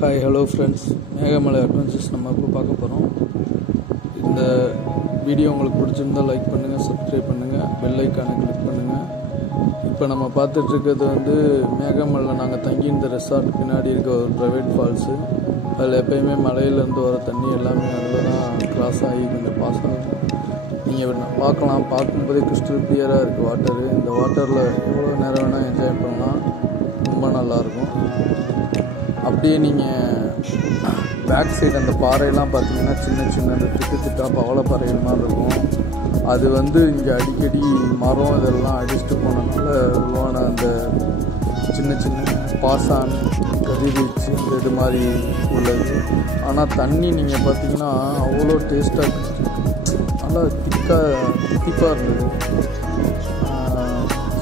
Hi hello friends, Megamalai adventures நம்ம இப்போ பார்க்க போகிறோம். இந்த வீடியோ உங்களுக்கு பிடிச்சிருந்தால் லைக் பண்ணுங்கள், சப்ஸ்கிரைப் பண்ணுங்கள், பெல் ஐக்கானை கிளிக் பண்ணுங்கள். இப்போ நம்ம பார்த்துட்ருக்கிறது மேகமலையில் நாங்கள் தங்கியிருந்த ரெசார்ட் பின்னாடி இருக்க ஒரு ப்ரைவேட் ஃபால்ஸு. அதில் எப்போயுமே மலையிலேருந்து வர தண்ணி எல்லாமே அதில் தான் கிராஸ் ஆகி கொஞ்சம் பாஸ் ஆகும். நீங்கள் பார்க்கலாம், பார்க்கும்போதே கிறிஸ்டல் கிளியராக இருக்குது வாட்டரு. இந்த வாட்டரில் எவ்வளோ நேரம் வேணால் என்ஜாய் பண்ணலாம், ரொம்ப நல்லாயிருக்கும். அப்படியே நீங்கள் பேக் சைடு அந்த பாறையெல்லாம் பார்த்தீங்கன்னா சின்ன சின்ன அந்த திட்டாக பவளப்பாறைகள் மாதிரி இருக்கும். அது இங்கே அடிக்கடி மரம் இதெல்லாம் அடிச்சுட்டு போனதுனால உருவான அந்த சின்ன சின்ன பாசான் கதிர்வீச்சு இது மாதிரி உள்ளது. ஆனால் தண்ணி நீங்கள் பார்த்தீங்கன்னா அவ்வளோ டேஸ்ட்டாக நல்லா திக்காக இருந்தது.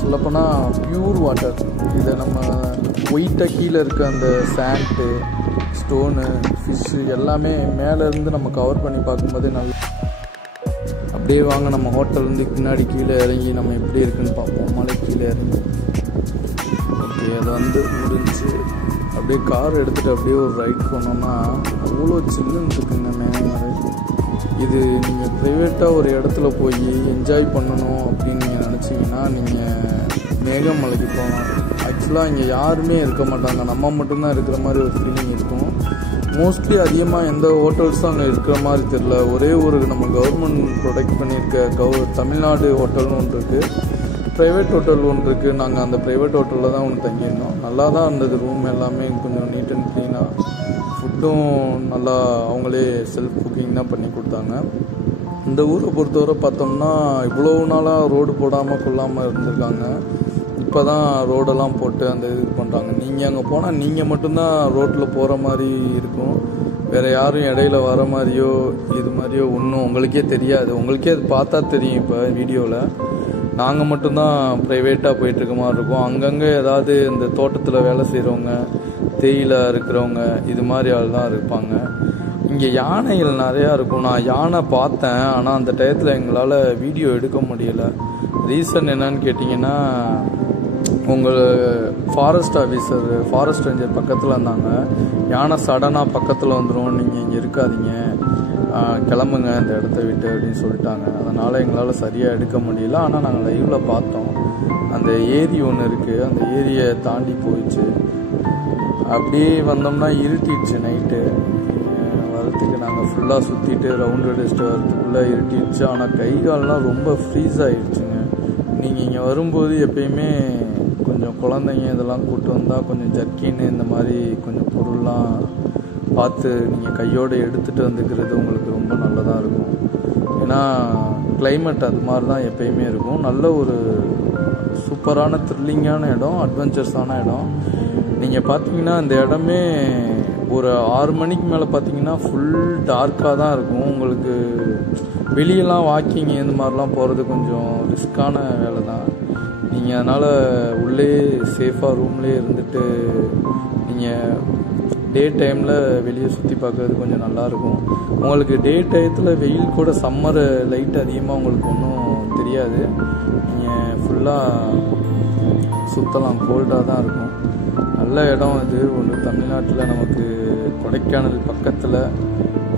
சொல்லப்போனால் பியூர் வாட்டர். இதை நம்ம ஒயிட்டாக கீழே இருக்க அந்த சாண்ட்டு, ஸ்டோனு, ஃபிஷ்ஷு எல்லாமே மேலேருந்து நம்ம கவர் பண்ணி பார்க்கும்போதே நல்லா. அப்படியே வாங்க நம்ம ஹோட்டல்லேருந்து பின்னாடி கீழே இறங்கி நம்ம எப்படி இருக்குன்னு பார்ப்போம். மலை கீழே இறங்கி ஓகே, அது முடிஞ்சு அப்படியே கார் எடுத்துகிட்டு அப்படியே ஒரு ரைட் போனோம்னா அவ்வளோ சில்லுன்னு இருக்குங்க மேகமலை. இது நீங்கள் ப்ரைவேட்டாக ஒரு இடத்துல போய் என்ஜாய் பண்ணணும் அப்படின்னு நீங்கள் நினச்சிங்கன்னா நீங்கள் மேகமலைக்கு போகலாம். ஆக்சுவலாக இங்கே யாருமே இருக்க மாட்டாங்க, நம்ம மட்டும்தான் இருக்கிற மாதிரி ஒரு ஃபீலிங் இருக்கும். மோஸ்ட்லி அதிகமாக எந்த ஹோட்டல்ஸும் அங்கே இருக்கிற மாதிரி தெரில. ஒரே ஒரு நம்ம கவர்மெண்ட் ப்ரொடெக்ட் பண்ணியிருக்க தமிழ்நாடு ஹோட்டல்னு ஒன்று இருக்குது, ப்ரைவேட் ஹோட்டல் ஒன்று இருக்குது. நாங்கள் அந்த ப்ரைவேட் ஹோட்டலில் தான் ஒன்று தங்கியிருந்தோம். நல்லா தான் இருந்தது. ரூம் எல்லாமே கொஞ்சம் நீட் அண்ட் க்ளீனாக, ஃபுட்டும் நல்லா அவங்களே செல்ஃப் குக்கிங் தான் பண்ணி கொடுத்தாங்க. இந்த ஊரை பொறுத்தவரை பார்த்தோம்னா இவ்வளோ நாளாக ரோடு போடாமல் கொள்ளாமல் இருந்திருக்காங்க. இப்போ தான் ரோடெல்லாம் போட்டு அந்த இது பண்ணுறாங்க. நீங்கள் அங்கே போனால் நீங்கள் மட்டும்தான் ரோட்டில் போகிற மாதிரி இருக்கும். வேறு யாரும் இடையில வர மாதிரியோ இது மாதிரியோ ஒன்றும் உங்களுக்கே தெரியாது. உங்களுக்கே அது பார்த்தா தெரியும். இப்போ வீடியோவில் நாங்கள் மட்டும்தான் ப்ரைவேட்டாக போயிட்டுருக்க மாதிரி இருக்கும். அங்கங்கே ஏதாவது இந்த தோட்டத்தில் வேலை செய்கிறவங்க, தேயிலை இருக்கிறவங்க இது மாதிரி ஆள் தான் இருப்பாங்க. இங்கே யானைகள் நிறையா இருக்கும். நான் யானை பார்த்தேன், ஆனால் அந்த டயத்தில் எங்களால் வீடியோ எடுக்க முடியலை. ரீசன் என்னன்னு கேட்டிங்கன்னா, உங்கள் ஃபாரஸ்ட் ஆஃபீஸர், ஃபாரஸ்ட் ரேஞ்சர் பக்கத்தில் இருந்தாங்க. யானை சடனாக பக்கத்தில் வந்துடும், நீங்கள் இங்கே இருக்காதீங்க, கிளம்புங்க இந்த இடத்த விட்டு அப்படின்னு சொல்லிட்டாங்க. அதனால் எங்களால் சரியாக எடுக்க முடியல. ஆனால் நாங்கள் லைவில் பார்த்தோம். அந்த ஏரி ஒன்று இருக்குது, அந்த ஏரியை தாண்டி போயிடுச்சு. அப்படியே வந்தோம்னா இருட்டிடுச்சு. நைட்டு வரத்துக்கு நாங்கள் ஃபுல்லாக சுற்றிட்டு ரவுண்ட் அடிச்சுட்டு வரத்துக்குள்ளே இருட்டிடுச்சு. ஆனால் கை கால்லாம் ரொம்ப ஃப்ரீஸ் ஆகிடுச்சுங்க. நீங்கள் இங்கே வரும்போது எப்பயுமே கொஞ்சம் குழந்தைங்க இதெல்லாம் கூப்பிட்டு வந்தால் கொஞ்சம் ஜர்க்கின்னு இந்த மாதிரி கொஞ்சம் பொருள்லாம் பார்த்து நீங்கள் கையோடு எடுத்துகிட்டு வந்துக்கிறது உங்களுக்கு ரொம்ப நல்லதாக இருக்கும். ஏன்னா கிளைமேட் அது மாதிரி தான் எப்பயுமே இருக்கும். நல்ல ஒரு சூப்பரான த்ரில்லிங்கான இடம், அட்வென்ச்சர்ஸான இடம். நீங்கள் பார்த்தீங்கன்னா இந்த இடமே ஒரு 6 மணிக்கு மேலே பார்த்தீங்கன்னா ஃபுல் டார்க்காக தான் இருக்கும். உங்களுக்கு வெளியெல்லாம் வாக்கிங் இந்த மாதிரிலாம் போகிறது கொஞ்சம் ரிஸ்க்கான வேலை தான். நீங்கள் அதனால் உள்ளே சேஃபாக ரூம்லேயே இருந்துட்டு நீங்கள் டே டைமில் வெளியே சுற்றி பார்க்குறது கொஞ்சம் நல்லாயிருக்கும். உங்களுக்கு டே டயத்தில் வெயில் கூட சம்மர் லைட் அதிகமாக உங்களுக்கு ஒன்றும் தெரியாது. நீங்கள் ஃபுல்லாக சுற்றலாம், கோல்டாக தான் இருக்கும். நல்ல இடம் இது. தமிழ்நாட்டில் நமக்கு கொடைக்கானல் பக்கத்தில்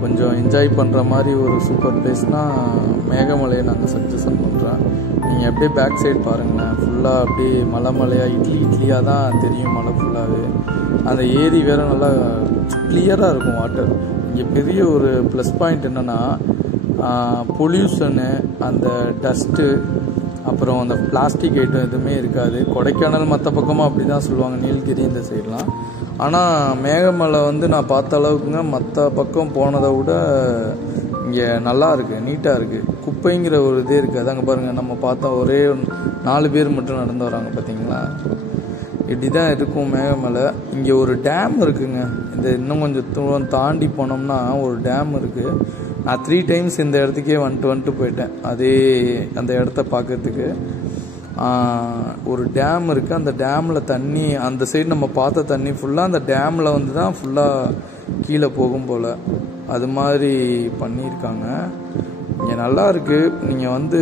கொஞ்சம் என்ஜாய் பண்ணுற மாதிரி ஒரு சூப்பர் பிளேஸ்னால் மேகமலையை நாங்கள் சஜஷன் பண்ணுறேன். நீங்கள் அப்படியே பேக் சைடு பாருங்களேன், ஃபுல்லாக அப்படியே மலையாக இட்லியாக தான் தெரியும். மலை ஃபுல்லாகவே அந்த ஏரி வேறு நல்லா கிளியராக இருக்கும் வாட்டர். இங்கே பெரிய ஒரு ப்ளஸ் பாயிண்ட் என்னென்னா பொல்யூஷனு, அந்த டஸ்ட்டு, அப்புறம் அந்த பிளாஸ்டிக் ஐட்டம் எதுவுமே இருக்காது. கொடைக்கானல் மற்ற பக்கமாக அப்படி தான் சொல்லுவாங்க, நீலகிரி இந்த சைட்லாம். ஆனால் மேகமலை நான் பார்த்த அளவுக்குங்க மற்ற பக்கம் போனதை விட இங்கே நல்லா இருக்குது, நீட்டாக இருக்குது. குப்பைங்கிற ஒரு இதே இருக்குது. அதாங்க பாருங்கள், நம்ம பார்த்தா ஒரே 4 பேர் மட்டும் நடந்து வராங்க பார்த்தீங்களா. இப்படி தான் இருக்கும் மேகமலை. இங்கே ஒரு டேம் இருக்குங்க. இந்த இன்னும் கொஞ்சம் தூரம் தாண்டி போனோம்னா ஒரு டேம் இருக்குது. நான் 3 டைம்ஸ் இந்த இடத்துக்கே வந்துட்டு போயிட்டேன் அதே அந்த இடத்த பார்க்கறதுக்கு. ஒரு டேம் இருக்குது. அந்த டேமில் தண்ணி, அந்த சைடு நம்ம பார்த்த தண்ணி ஃபுல்லாக அந்த டேமில் தான் ஃபுல்லாக கீழே போகும் போல் அது மாதிரி பண்ணியிருக்காங்க. இங்கே நல்லா இருக்குது. நீங்கள் வந்து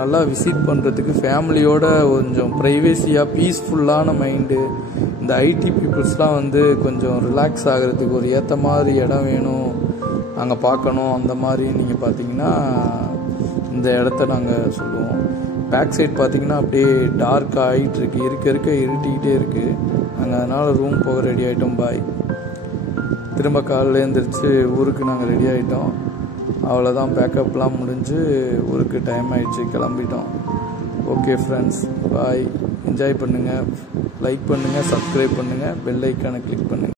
நல்லா விசிட் பண்ணுறதுக்கு ஃபேமிலியோட கொஞ்சம் ப்ரைவேசியாக பீஸ்ஃபுல்லான மைண்டு, இந்த ஐடி பீப்புள்ஸ்லாம் வந்து கொஞ்சம் ரிலாக்ஸ் ஆகிறதுக்கு ஒரு ஏற்ற மாதிரி இடம் வேணும், நாங்கள் பார்க்கணும், அந்த மாதிரி நீங்கள் பார்த்தீங்கன்னா இந்த இடத்த நாங்கள் சொல்லுவோம். பேக் சைட் பார்த்தீங்கன்னா அப்படியே டார்க் ஆகிட்டுருக்கு, இருக்க இருட்டிக்கிட்டே இருக்குது. நாங்கள் அதனால் ரூம் போக ரெடி ஆகிட்டோம். பாய். திரும்ப காலையில் எழுந்திரிச்சு ஊருக்கு நாங்கள் ரெடி ஆகிட்டோம். அவ்வளோதான், பேக்கப்லாம் முடிஞ்சு ஊருக்கு டைம் ஆகிடுச்சு, கிளம்பிட்டோம். ஓகே ஃப்ரெண்ட்ஸ், பாய். என்ஜாய் பண்ணுங்கள், லைக் பண்ணுங்கள், சப்ஸ்கிரைப் பண்ணுங்கள், பெல் ஐக்கானை கிளிக் பண்ணுங்கள்.